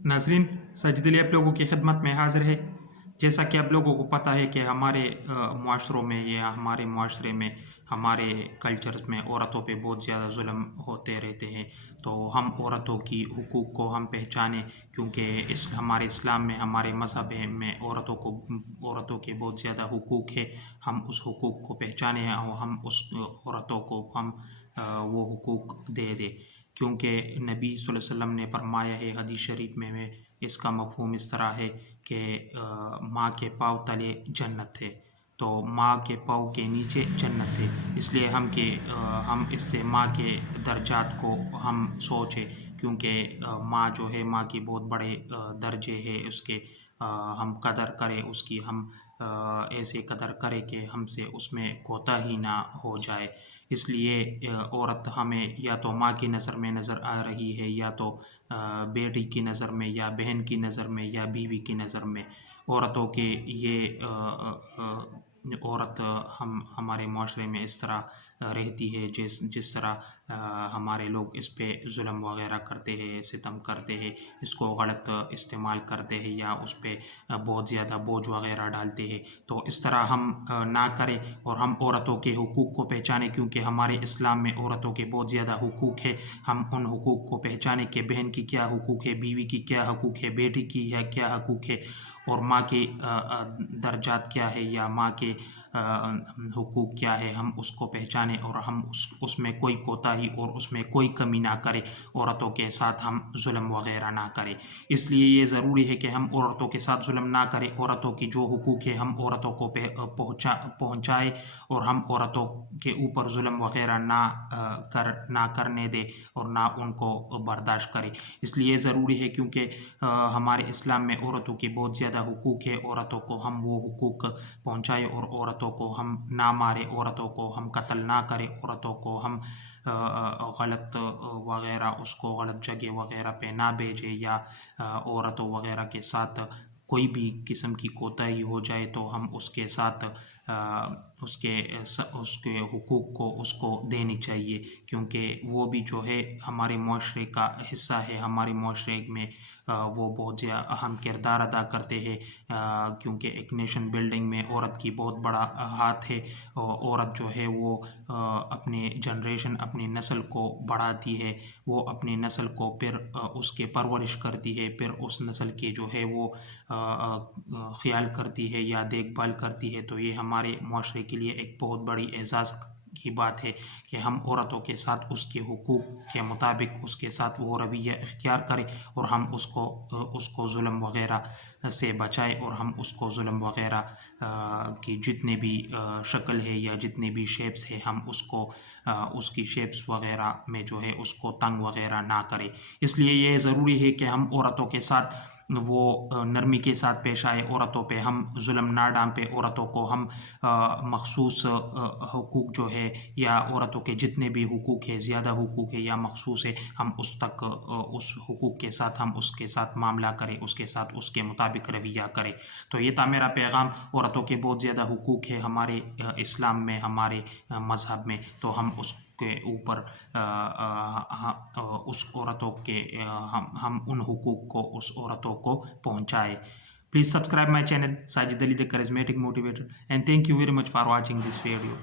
नाज़रीन, साजिद अली आप लोगों की खिदमत में हाज़िर है। जैसा कि आप लोगों को पता है कि हमारे मुआशरों में या हमारे मुआशरे में, हमारे कल्चर्स में औरतों पे बहुत ज़्यादा ज़ुल्म होते रहते हैं। तो हम औरतों की हुकूक को हम पहचानें, क्योंकि इस हमारे इस्लाम में, हमारे मज़हब में औरतों के बहुत ज़्यादा हुकूक है। हम उस हुकूक को पहचानें और हम उस औरतों को हम वो हुकूक दे दें, क्योंकि नबी सल्लल्लाहु अलैहि वसल्लम ने फरमाया है हदीस शरीफ में इसका मफ़हूम इस तरह है कि माँ के पाँव तले जन्नत है, तो माँ के पाँव के नीचे जन्नत है। इसलिए हम इससे माँ के दर्जात को हम सोचें, क्योंकि माँ जो है, माँ की बहुत बड़े दर्जे है उसके। हम कदर करें उसकी, हम ऐसे कदर करें कि हमसे उसमें कोताही ना हो जाए। इसलिए औरत हमें या तो माँ की नज़र में नज़र आ रही है, या तो बेटी की नज़र में, या बहन की नज़र में, या बीवी की नज़र में। औरतों के ये औरत हम हमारे माशरे में इस तरह रहती है जिस जिस तरह हमारे लोग इस पे जुल्म वगैरह करते हैं, सितम करते हैं, इसको गलत इस्तेमाल करते हैं, या उस पे बहुत ज़्यादा बोझ वगैरह डालते हैं। तो इस तरह हम ना करें और हम औरतों के हुकूक को पहचानें, क्योंकि हमारे इस्लाम में औरतों के बहुत ज़्यादा हुकूक है। हम उन हुकूक को पहचानें कि बहन की क्या हुकूक है, बीवी की क्या हुकूक है, बेटी की है क्या हुकूक है, और माँ के दर्जात क्या है, या माँ के हुकूक क्या है। हम उसको पहचानें और हम उसमें कोई कोताही और उसमें कोई कमी ना करें, औरतों के साथ हम जुल्म वगैरह ना करें। इसलिए ये ज़रूरी है कि हम औरतों के साथ जुल्म ना करें। औरतों की जो हुकूक है हम औरतों को पहुँचाए, और हम औरतों के ऊपर जुल्म वगैरह ना करने दें और ना उनको बर्दाश्त करें। इसलिए ज़रूरी है, क्योंकि हमारे इस्लाम में औरतों की बहुत ज़्यादा हुकूक है। औरतों को हम वो हुकूक पहुँचाए, और औरतों को हम ना मारें, औरतों को हम कत्ल ना करें, औरतों को हम गलत वगैरह उसको गलत जगह वगैरह पे ना भेजें, या औरतों वगैरह के साथ कोई भी किस्म की कोताही हो जाए तो हम उसके साथ उसके हुकूक को उसको देनी चाहिए, क्योंकि वो भी जो है हमारे मुआशरे का हिस्सा है। हमारे मुआशरे में वो बहुत ज़्यादा अहम किरदार अदा करते हैं, क्योंकि एक नेशन बिल्डिंग में औरत की बहुत बड़ा हाथ है। औरत जो है वो अपने जनरेशन, अपनी नस्ल को बढ़ाती है। वो अपनी नस्ल को फिर उसके परवरिश करती है, फिर उस नस्ल के जो है वो ख्याल करती है या देखभाल करती है। तो ये हमारे मुआशरे के लिए एक बहुत बड़ी एज़ाज़ की बात है कि हम औरतों के साथ उसके हुकूक के मुताबिक उसके साथ वो रवैया इख्तियार करें, और हम उसको जुल्म वगैरह से बचाएं, और हम उसको जुल्म वगैरह की जितने भी शक्ल है या जितने भी शेप्स है, हम उसकी शेप्स वगैरह में जो है उसको तंग वगैरह ना करें। इसलिए ये ज़रूरी है कि हम औरतों के साथ वो नरमी के साथ पेश आए, औरतों पे हम जुल्म ना डालें, औरतों को हम मखसूस हुकूक जो है, या औरतों के जितने भी हुकूक है, ज़्यादा हुकूक है या मखसूस है, हम उस हुकूक के साथ हम उसके साथ मामला करें, उसके साथ उसके मुताबिक रवैया करें। तो ये था मेरा पैगाम। औरतों के बहुत ज़्यादा हुकूक है हमारे इस्लाम में, हमारे मज़हब में। तो हम उसके ऊपर उस औरतों के हम उन हुकूक को उस औरतों को पहुँचाए। Please subscribe my channel Sajid Ali the Charismatic Motivator, and thank you very much for watching this video.